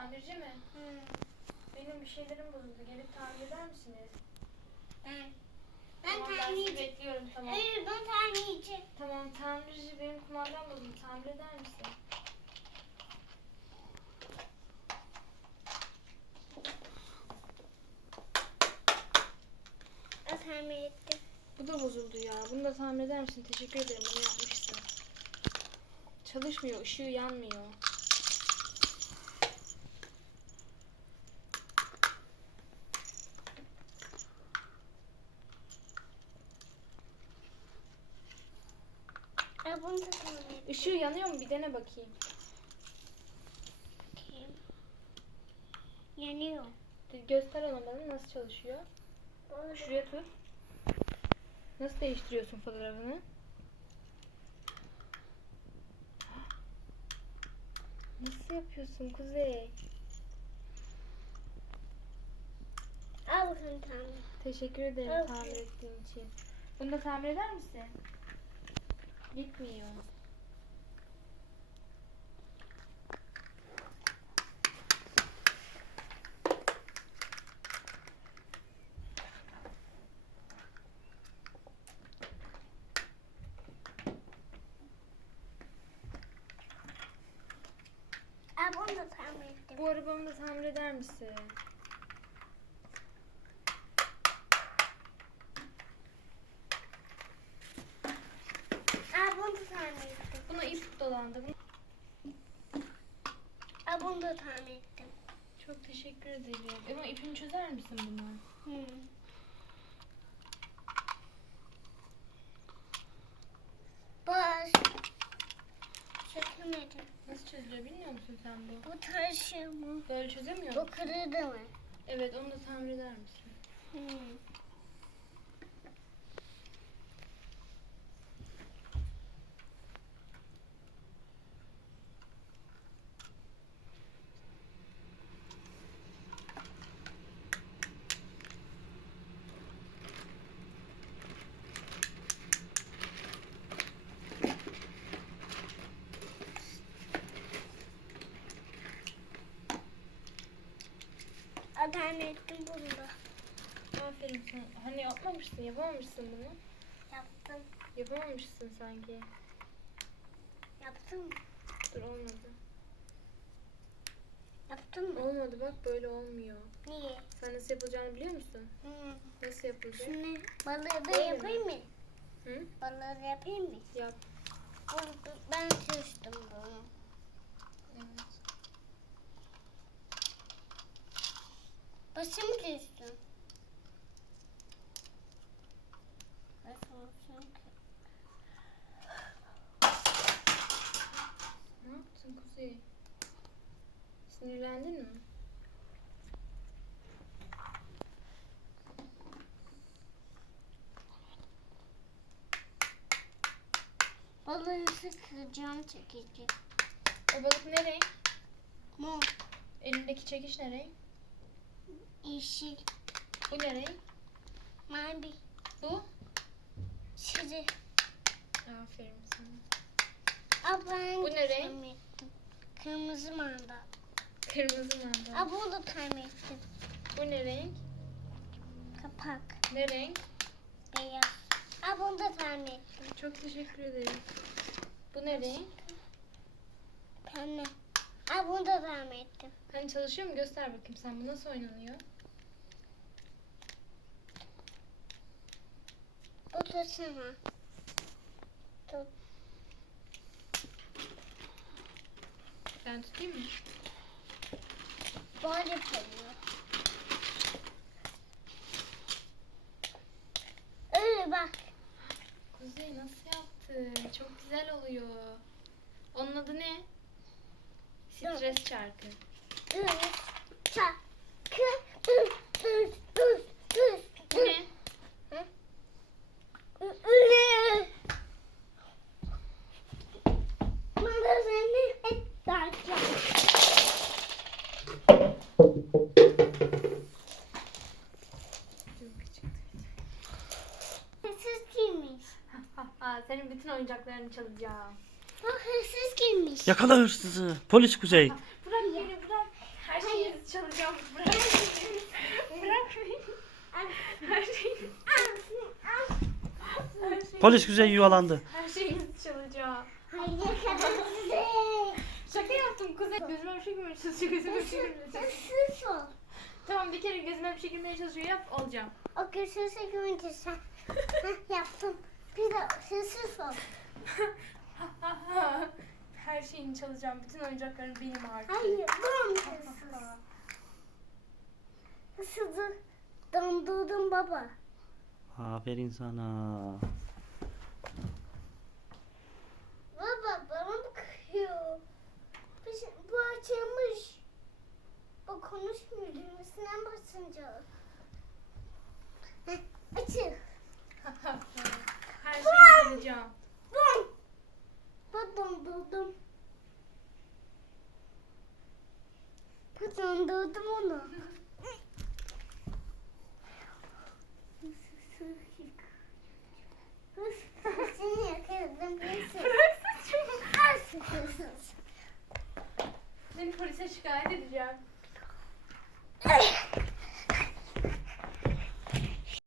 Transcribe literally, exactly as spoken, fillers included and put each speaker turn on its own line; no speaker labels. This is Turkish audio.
Tamirci mi?
Hı.
Benim bir şeylerim bozuldu. Gelip tamir eder misiniz?
Ben. Ben
Tamam, ben sizi
tamirci.
bekliyorum, tamam.
Evet, ben tamirci.
Tamam, tamirci, benim kumandam bozuldu. Tamir eder misin?
Ben tamir ettim.
Bu da bozuldu ya. Bunu da tamir eder misin? Teşekkür ederim. Bunu yapmışsın. Çalışmıyor. Işığı yanmıyor.
Ben bunu da tamir ettim.
Işığı yanıyor mu? Bir dene bakayım.
Yanıyor.
Göster ona bana nasıl çalışıyor. Şuraya tut. Nasıl değiştiriyorsun fotoğrafını? Nasıl yapıyorsun Kuzey?
Al bakalım tamir.
Teşekkür ederim
Evet.
tamir ettiğin için. Bunu da tamir eder misin? Gitmiyor.
Al bunu da tamir ettim.
Bu arabamı da tamir eder misin?
Al bunu da tamir ettim.
Buna ip dolandı. Bunu-
Al bunu da tamir ettim.
Çok teşekkür ederim. Ama ipini çözer misin bunu?
Hı. Baş. Sökmedim.
Nasıl çözülüyor bilmiyor musun sen bu?
Bu taşı mı?
Böyle çözemiyor
Bu
musun?
kırıldı mı?
Evet, onu da tamir eder misin?
Hı. Al tamir ettim bunu da.
Aferin sana. Hani yapmamışsın, yapamamışsın bunu.
Yaptım.
Yapamamışsın sanki.
Yaptım mı?
Dur, olmadı.
Yaptın mı?
Olmadı bak, böyle olmuyor.
Niye?
Sen nasıl yapılacağını biliyor musun?
Hı.
Nasıl yapılacak?
Şimdi balığı da
Böyle mi?
yapayım mı?
Hı?
Balığı da yapayım mı?
Yap.
Bunu, ben çözdüm bunu.
Evet.
Başım çözdüm. Başım çözdüm.
Ne yaptın Kuzey? Sinirlendin mi?
Balığı sıkacağım çekici.
O balık ne renk?
Mor,
Elindeki çekiç ne renk?
yeşil,
Bu ne renk?
mavi,
Bu?
sarı.
Aferin sana.
Aa, ben
Bu ne renk?
tamir ettim. Kırmızı manda.
Kırmızı mandal.
Aa, bunu da tamir ettim.
Bu ne renk?
Kapak,
Ne renk?
beyaz. Aa, bunu da tamir ettim.
Çok teşekkür ederim. Bu ne renk?
Pembe. Aa, bunu da tamir ettim.
Hani çalışıyor mu? Göster bakayım sen. Bu nasıl oynanıyor?
Bu tutsana. Tut.
Ben tutayım mı?
Böyle yapıyor. Öyle bak.
Kuzey nasıl yaptın? Çok güzel oluyor. Onun adı ne? Stres çarkı.
Üç, çak, kı, üç, üç, üç, üç,
Bu ne?
üç. Bana seni et dağıtacağım. Hırsız kimmiş?
Ha, senin bütün oyuncaklarını çalacağım.
O hırsız kimmiş?
Yakala hırsızı. Polis Kuzey.
Bırak beni, bırak. Her şeyi. Her şeyi.
Polis güzel yuvalandı.
Her şeyinizi çalacağım.
Hayır kadın.
Şaka yaptım kuzey. Gözüme bir şey girmeye çalışıyor. Gözüme bir şey girmeye çalışıyor.
Sessiz ol.
Tamam bir kere gözüme bir şey girmeye çalışıyor. Yap alacağım.
O göğsüse güvence sen. Heh, yaptım. Bir de sessiz ol.
Her şeyini çalacağım. Bütün oyuncakların benim artık.
Hayır dur sessiz. Isıdı. Dondurdum baba.
Aferin sana.
Baba bana bakıyor. Biz, bu açılmış. Bu konuşmuyor düğmesinden basınca. Heh, açıl.
Her şeyini çalacağım.
Bum. Ben dondurdum. Ben dondurdum onu. Seni yakaladım.
Bırak saçımı. Seni polise şikayet edeceğim.